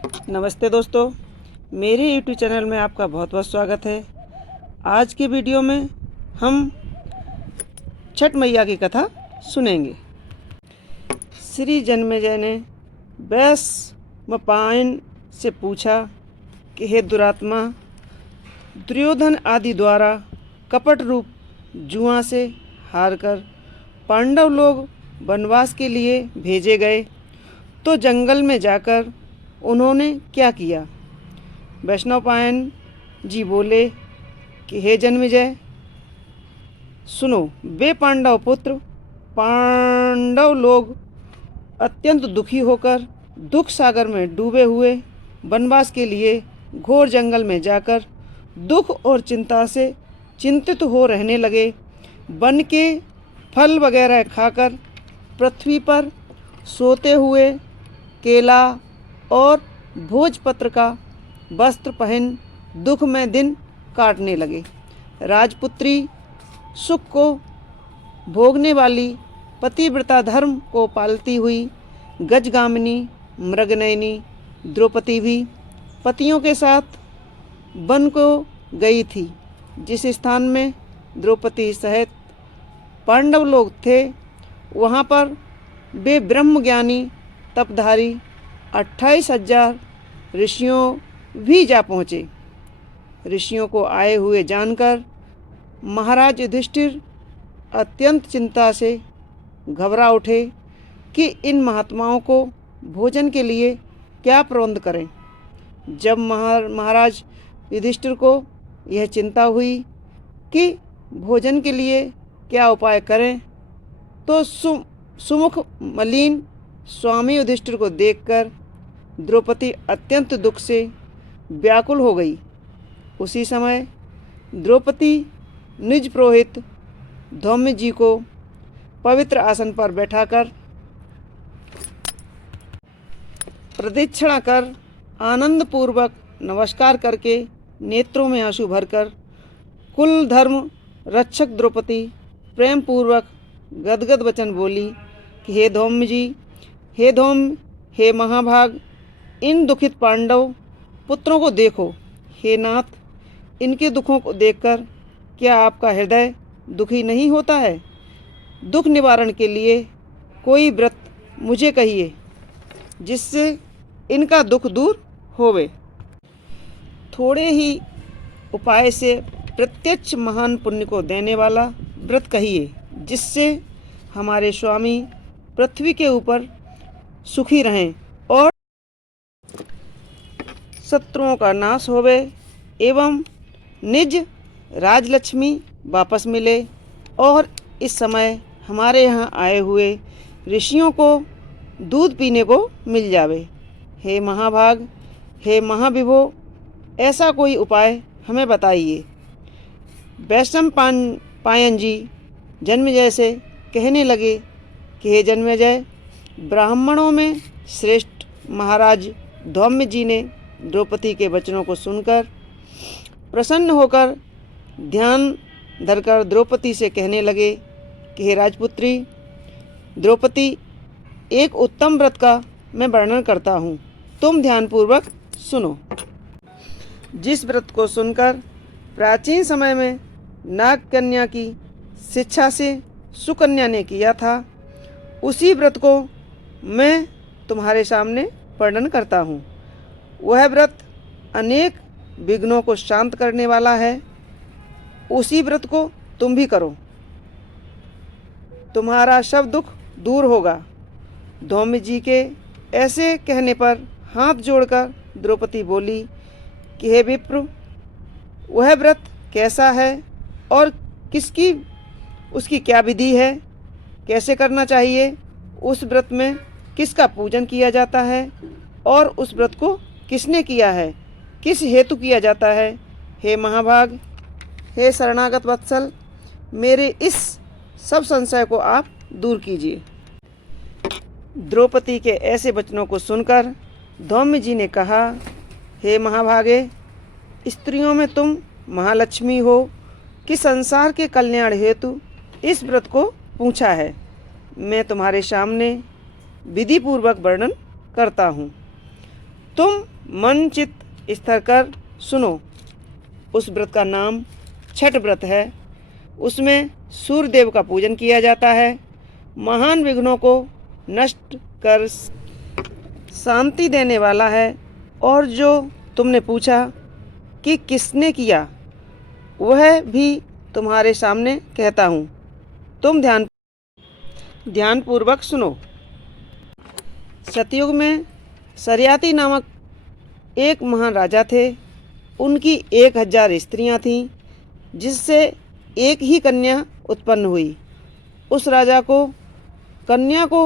नमस्ते दोस्तों, मेरे YouTube चैनल में आपका बहुत बहुत स्वागत है। आज के वीडियो में हम छठ मैया की कथा सुनेंगे। श्री जन्मेजय ने वैशंपायन से पूछा कि हे दुरात्मा, दुर्योधन आदि द्वारा कपट रूप जुआ से हारकर पांडव लोग वनवास के लिए भेजे गए, तो जंगल में जाकर उन्होंने क्या किया? वैशंपायन जी बोले कि हे जन्मेजय, सुनो, वे पांडव पुत्र पांडव लोग अत्यंत दुखी होकर दुख सागर में डूबे हुए वनवास के लिए घोर जंगल में जाकर दुख और चिंता से चिंतित हो रहने लगे। वन के फल वगैरह खाकर पृथ्वी पर सोते हुए केला और भोजपत्र का वस्त्र पहन दुख में दिन काटने लगे। राजपुत्री सुख को भोगने वाली पतिव्रता धर्म को पालती हुई गजगामिनी मृगनयनी द्रौपदी भी पतियों के साथ वन को गई थी। जिस स्थान में द्रौपदी सहित पांडव लोग थे, वहाँ पर वे ब्रह्मज्ञानी तपधारी 28,000 ऋषियों भी जा पहुँचे। ऋषियों को आए हुए जानकर महाराज युधिष्ठिर अत्यंत चिंता से घबरा उठे कि इन महात्माओं को भोजन के लिए क्या प्रबंध करें। जब महाराज युधिष्ठिर को यह चिंता हुई कि भोजन के लिए क्या उपाय करें, तो सुमुख मलिन स्वामी युधिष्ठिर को देखकर द्रौपदी अत्यंत दुख से व्याकुल हो गई। उसी समय द्रौपदी निज पुरोहित धौम्य जी को पवित्र आसन पर बैठाकर प्रदक्षिणा कर आनंद पूर्वक नमस्कार करके नेत्रों में आंसू भरकर कुल धर्म रक्षक द्रौपदी प्रेम पूर्वक गदगद वचन बोली कि हे धौम्य जी, हे धौम्य, हे महाभाग, इन दुखित पांडव पुत्रों को देखो। हे नाथ, इनके दुखों को देखकर क्या आपका हृदय दुखी नहीं होता है? दुख निवारण के लिए कोई व्रत मुझे कहिए, जिससे इनका दुख दूर होवे। थोड़े ही उपाय से प्रत्यक्ष महान पुण्य को देने वाला व्रत कहिए, जिससे हमारे स्वामी पृथ्वी के ऊपर सुखी रहें और शत्रुओं का नाश होवे एवं निज राजलक्ष्मी वापस मिले और इस समय हमारे यहाँ आए हुए ऋषियों को दूध पीने को मिल जावे। हे महाभाग, हे महाविभो, ऐसा कोई उपाय हमें बताइए। वैशंपायन जी जन्मेजय से कहने लगे कि हे जन्मेजय, ब्राह्मणों में श्रेष्ठ महाराज धौम्य जी ने द्रौपदी के वचनों को सुनकर प्रसन्न होकर ध्यान धरकर द्रौपदी से कहने लगे कि हे राजपुत्री द्रौपदी, एक उत्तम व्रत का मैं वर्णन करता हूँ, तुम ध्यानपूर्वक सुनो। जिस व्रत को सुनकर प्राचीन समय में नाग कन्या की शिक्षा से सुकन्या ने किया था, उसी व्रत को मैं तुम्हारे सामने वर्णन करता हूँ। वह व्रत अनेक विघ्नों को शांत करने वाला है। उसी व्रत को तुम भी करो, तुम्हारा सब दुख दूर होगा। धौम्य जी के ऐसे कहने पर हाथ जोड़कर द्रौपदी बोली कि हे विप्र, वह व्रत कैसा है और उसकी क्या विधि है, कैसे करना चाहिए, उस व्रत में किसका पूजन किया जाता है और उस व्रत को किसने किया है, किस हेतु किया जाता है। हे महाभाग, हे शरणागत वत्सल, मेरे इस सब संशय को आप दूर कीजिए। द्रौपदी के ऐसे वचनों को सुनकर धौम्य जी ने कहा, हे महाभागे, स्त्रियों में तुम महालक्ष्मी हो कि संसार के कल्याण हेतु इस व्रत को पूछा है। मैं तुम्हारे सामने विधि पूर्वक वर्णन करता हूँ। तुम मन चित्त स्थिर कर सुनो। उस व्रत का नाम छठ व्रत है। उसमें सूर्य देव का पूजन किया जाता है। महान विघ्नों को नष्ट कर शांति देने वाला है। और जो तुमने पूछा कि किसने किया, वह भी तुम्हारे सामने कहता हूँ। तुम ध्यानपूर्वक सुनो। सतयुग में सरियाती नामक एक महान राजा थे। उनकी 1000 स्त्रियां थीं, जिससे एक ही कन्या उत्पन्न हुई। उस राजा को कन्या को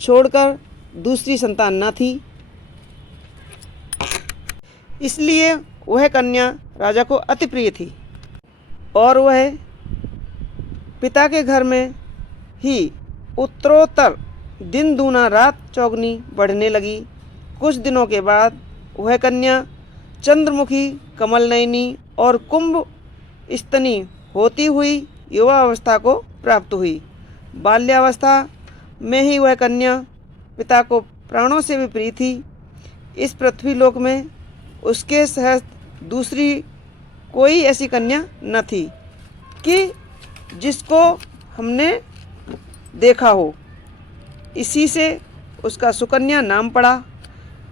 छोड़कर दूसरी संतान न थी, इसलिए वह कन्या राजा को अति प्रिय थी और वह पिता के घर में ही उत्तरोत्तर दिन दूना रात चौगनी बढ़ने लगी। कुछ दिनों के बाद वह कन्या चंद्रमुखी, कमलनयनी और कुंभ स्तनी होती हुई युवा अवस्था को प्राप्त हुई। बाल्यावस्था में ही वह कन्या पिता को प्राणों से भी प्रिय थी। इस पृथ्वी लोक में उसके सहज दूसरी कोई ऐसी कन्या न थी कि जिसको हमने देखा हो। इसी से उसका सुकन्या नाम पड़ा।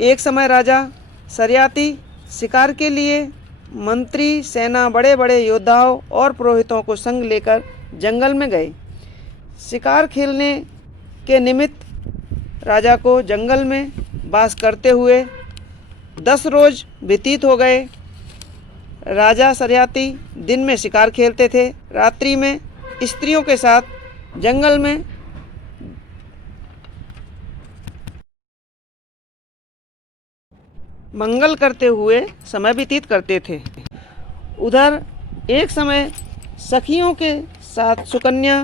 एक समय राजा सरियाती शिकार के लिए मंत्री, सेना, बड़े बड़े योद्धाओं और पुरोहितों को संग लेकर जंगल में गए। शिकार खेलने के निमित्त राजा को जंगल में वास करते हुए 10 रोज व्यतीत हो गए। राजा सरियाती दिन में शिकार खेलते थे, रात्रि में स्त्रियों के साथ जंगल में मंगल करते हुए समय व्यतीत करते थे। उधर एक समय सखियों के साथ सुकन्या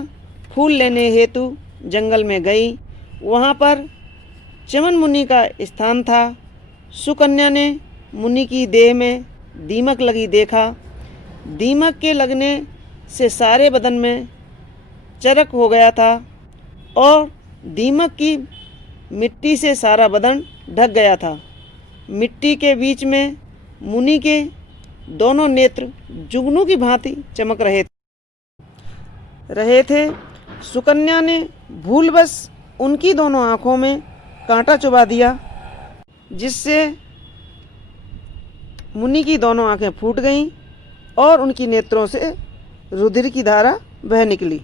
फूल लेने हेतु जंगल में गई। वहाँ पर चमन मुनि का स्थान था। सुकन्या ने मुनि की देह में दीमक लगी देखा। दीमक के लगने से सारे बदन में चरक हो गया था और दीमक की मिट्टी से सारा बदन ढक गया था। मिट्टी के बीच में मुनि के दोनों नेत्र जुगनू की भांति चमक रहे थे। सुकन्या ने भूलवश उनकी दोनों आँखों में कांटा चुभा दिया, जिससे मुनि की दोनों आँखें फूट गईं और उनकी नेत्रों से रुधिर की धारा बह निकली।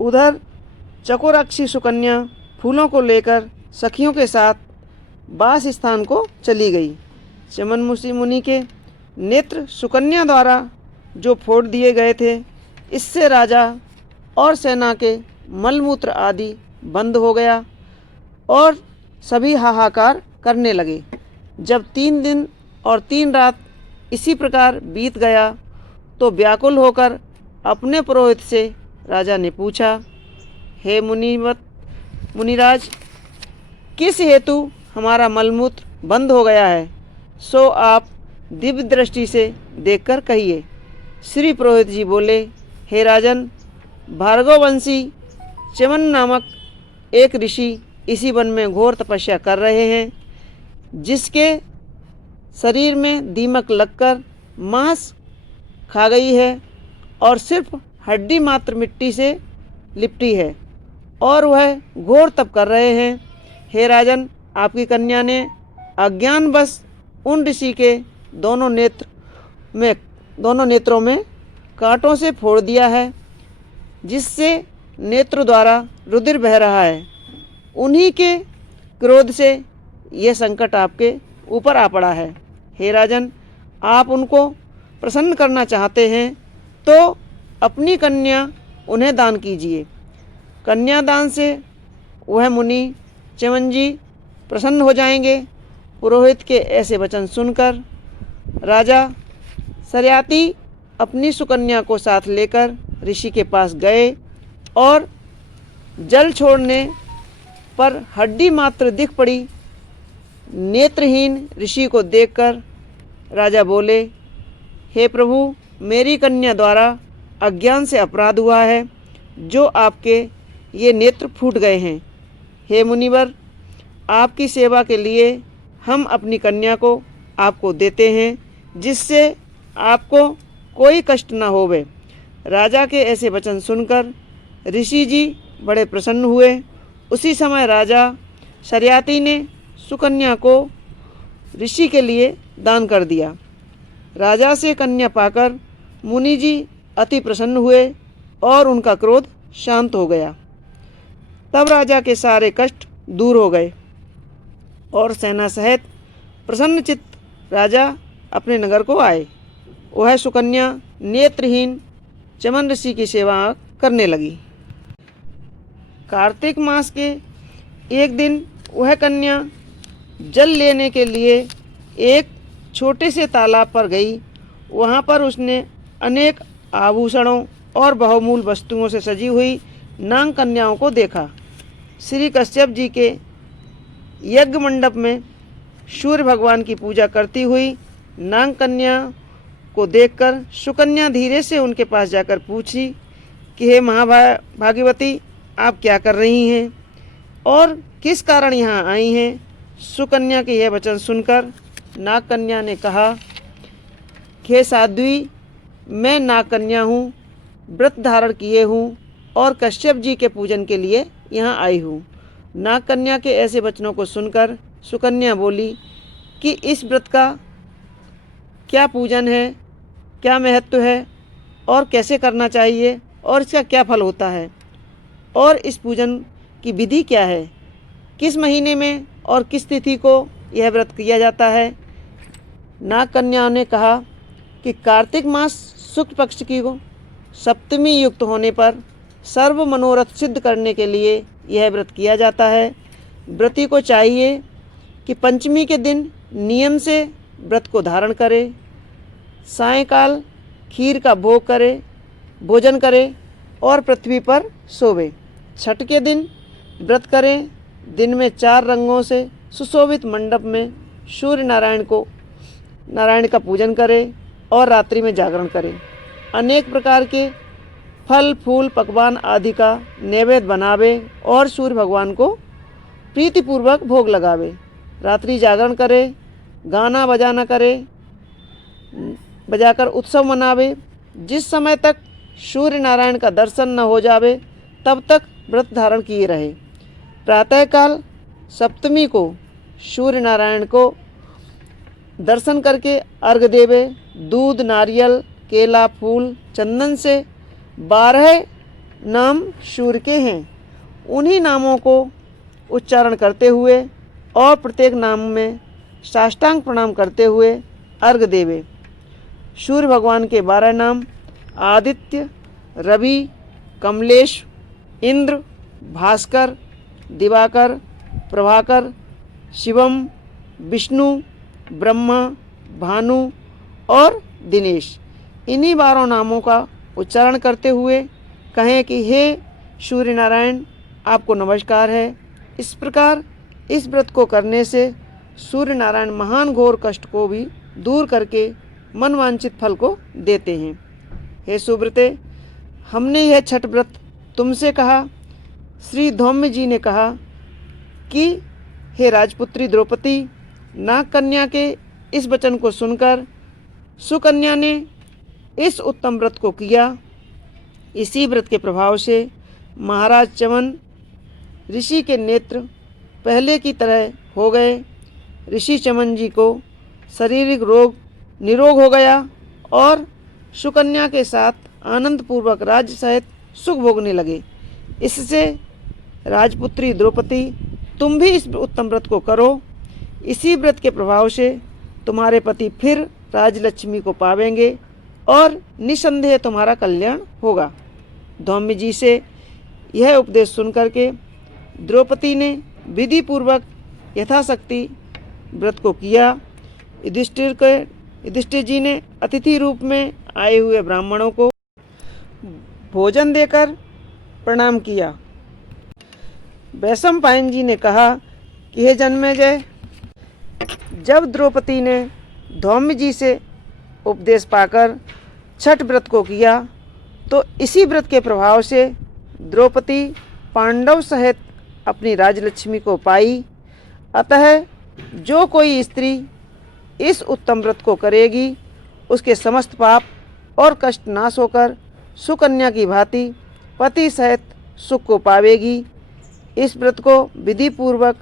उधर चकोराक्षी सुकन्या फूलों को लेकर सखियों के साथ वास स्थान को चली गई। चमन मुनि के नेत्र सुकन्या द्वारा जो फोड़ दिए गए थे, इससे राजा और सेना के मलमूत्र आदि बंद हो गया और सभी हाहाकार करने लगे। जब 3 दिन और 3 रात इसी प्रकार बीत गया तो व्याकुल होकर अपने पुरोहित से राजा ने पूछा, हे मुनिराज, किस हेतु हमारा मलमूत्र बंद हो गया है, सो आप दिव्य दृष्टि से देखकर कहिए। श्री पुरोहित जी बोले, हे राजन, भार्गववंशी चमन नामक एक ऋषि इसी वन में घोर तपस्या कर रहे हैं, जिसके शरीर में दीमक लगकर मांस खा गई है और सिर्फ हड्डी मात्र मिट्टी से लिपटी है और वह घोर तप कर रहे हैं। हे राजन, आपकी कन्या ने अज्ञानवश उन ऋषि के दोनों नेत्रों में कांटों से फोड़ दिया है, जिससे नेत्र द्वारा रुधिर बह रहा है। उन्हीं के क्रोध से यह संकट आपके ऊपर आ पड़ा है। हे राजन, आप उनको प्रसन्न करना चाहते हैं तो अपनी कन्या उन्हें दान कीजिए। कन्यादान से वह मुनि चमन जी प्रसन्न हो जाएंगे। पुरोहित के ऐसे वचन सुनकर राजा सरियाती अपनी सुकन्या को साथ लेकर ऋषि के पास गए और जल छोड़ने पर हड्डी मात्र दिख पड़ी नेत्रहीन ऋषि को देखकर राजा बोले, हे प्रभु, मेरी कन्या द्वारा अज्ञान से अपराध हुआ है, जो आपके ये नेत्र फूट गए हैं। हे मुनिवर, आपकी सेवा के लिए हम अपनी कन्या को आपको देते हैं, जिससे आपको कोई कष्ट न होवे। राजा के ऐसे वचन सुनकर ऋषि जी बड़े प्रसन्न हुए। उसी समय राजा शर्याती ने सुकन्या को ऋषि के लिए दान कर दिया। राजा से कन्या पाकर मुनि जी अति प्रसन्न हुए और उनका क्रोध शांत हो गया। तब राजा के सारे कष्ट दूर हो गए और सेना सहित प्रसन्नचित्त राजा अपने नगर को आए। वह सुकन्या नेत्रहीन चमन ऋषि की सेवा करने लगी। कार्तिक मास के एक दिन वह कन्या जल लेने के लिए एक छोटे से तालाब पर गई। वहाँ पर उसने अनेक आभूषणों और बहुमूल्य वस्तुओं से सजी हुई नाग कन्याओं को देखा। श्री कश्यप जी के यज्ञ मंडप में सूर्य भगवान की पूजा करती हुई नाग कन्या को देखकर सुकन्या धीरे से उनके पास जाकर पूछी कि हे महाभागवती, आप क्या कर रही हैं और किस कारण यहाँ आई हैं। सुकन्या के यह वचन सुनकर नाग कन्या ने कहा कि हे साध्वी, मैं नाग कन्या हूँ, व्रत धारण किए हूँ और कश्यप जी के पूजन के लिए यहाँ आई हूँ। नाग कन्या के ऐसे वचनों को सुनकर सुकन्या बोली कि इस व्रत का क्या पूजन है, क्या महत्व है और कैसे करना चाहिए और इसका क्या फल होता है और इस पूजन की विधि क्या है, किस महीने में और किस तिथि को यह व्रत किया जाता है। नाग कन्या ने कहा कि कार्तिक मास शुक्ल पक्ष की सप्तमी युक्त होने पर सर्व मनोरथ सिद्ध करने के लिए यह व्रत किया जाता है। व्रती को चाहिए कि पंचमी के दिन नियम से व्रत को धारण करे, सायंकाल खीर का भोजन करे और पृथ्वी पर सोवे। छठ के दिन व्रत करें, दिन में 4 रंगों से सुशोभित मंडप में सूर्य नारायण का पूजन करें और रात्रि में जागरण करें। अनेक प्रकार के फल फूल पकवान आदि का नैवेद्य बनावे और सूर्य भगवान को प्रीतिपूर्वक भोग लगावे। रात्रि जागरण करे, गाना बजाना करे, बजाकर उत्सव मनावे। जिस समय तक सूर्य नारायण का दर्शन न हो जावे तब तक व्रत धारण किए रहे। प्रातःकाल सप्तमी को सूर्य नारायण को दर्शन करके अर्घ्य देवे। दूध, नारियल, केला, फूल, चंदन से 12 नाम सूर्य के हैं, उन्हीं नामों को उच्चारण करते हुए और प्रत्येक नाम में साष्टांग प्रणाम करते हुए अर्घ्य देवे। सूर्य भगवान के 12 नाम आदित्य, रवि, कमलेश, इंद्र, भास्कर, दिवाकर, प्रभाकर, शिवम, विष्णु, ब्रह्मा, भानु और दिनेश। इन्हीं 12 नामों का उच्चारण करते हुए कहें कि हे सूर्य नारायण, आपको नमस्कार है। इस प्रकार इस व्रत को करने से सूर्य नारायण महान घोर कष्ट को भी दूर करके मनवांछित फल को देते हैं। हे सुव्रते, हमने यह छठ व्रत तुमसे कहा। श्री धौम्य जी ने कहा कि हे राजपुत्री द्रौपदी, नाग कन्या के इस वचन को सुनकर सुकन्या ने इस उत्तम व्रत को किया। इसी व्रत के प्रभाव से महाराज चमन ऋषि के नेत्र पहले की तरह हो गए। ऋषि चमन जी को शारीरिक निरोग हो गया और सुकन्या के साथ आनंदपूर्वक राज्य सहित सुख भोगने लगे। इससे राजपुत्री द्रौपदी, तुम भी इस उत्तम व्रत को करो। इसी व्रत के प्रभाव से तुम्हारे पति फिर राजलक्ष्मी को पावेंगे और निसंदेह तुम्हारा कल्याण होगा। धौम्य जी से यह उपदेश सुनकर के द्रौपदी ने विधि पूर्वक यथाशक्ति व्रत को किया। युधिष्ठिर जी ने अतिथि रूप में आए हुए ब्राह्मणों को भोजन देकर प्रणाम किया। वैशंपायन जी ने कहा कि हे जन्मेजय, जब द्रौपदी ने धौम्य जी से उपदेश पाकर छठ व्रत को किया तो इसी व्रत के प्रभाव से द्रौपदी पांडव सहित अपनी राजलक्ष्मी को पाई। अतः जो कोई स्त्री इस उत्तम व्रत को करेगी उसके समस्त पाप और कष्ट नाश होकर सुकन्या की भांति पति सहित सुख को पावेगी। इस व्रत को विधि पूर्वक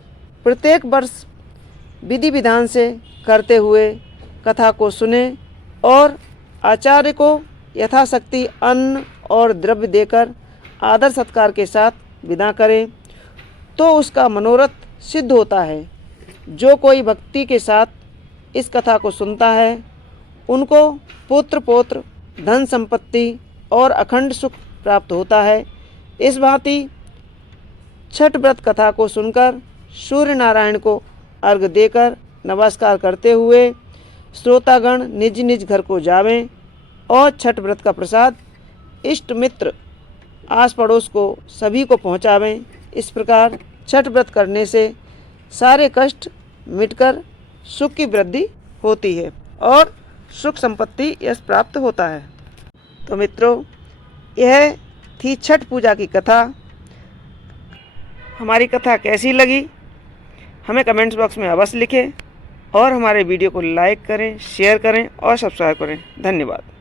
प्रत्येक वर्ष विधि विधान से करते हुए कथा को सुने और आचार्य को यथाशक्ति अन्न और द्रव्य देकर आदर सत्कार के साथ विदा करें तो उसका मनोरथ सिद्ध होता है। जो कोई भक्ति के साथ इस कथा को सुनता है उनको पुत्र पौत्र धन संपत्ति और अखंड सुख प्राप्त होता है। इस भांति छठ व्रत कथा को सुनकर सूर्य नारायण को अर्घ्य देकर नमस्कार करते हुए श्रोतागण निज निज घर को जावें और छठ व्रत का प्रसाद इष्ट मित्र आस पड़ोस को सभी को पहुँचावें। इस प्रकार छठ व्रत करने से सारे कष्ट मिटकर सुख की वृद्धि होती है और सुख संपत्ति यश प्राप्त होता है। तो मित्रों, यह थी छठ पूजा की कथा। हमारी कथा कैसी लगी हमें कमेंट्स बॉक्स में अवश्य लिखें और हमारे वीडियो को लाइक करें, शेयर करें और सब्सक्राइब करें। धन्यवाद।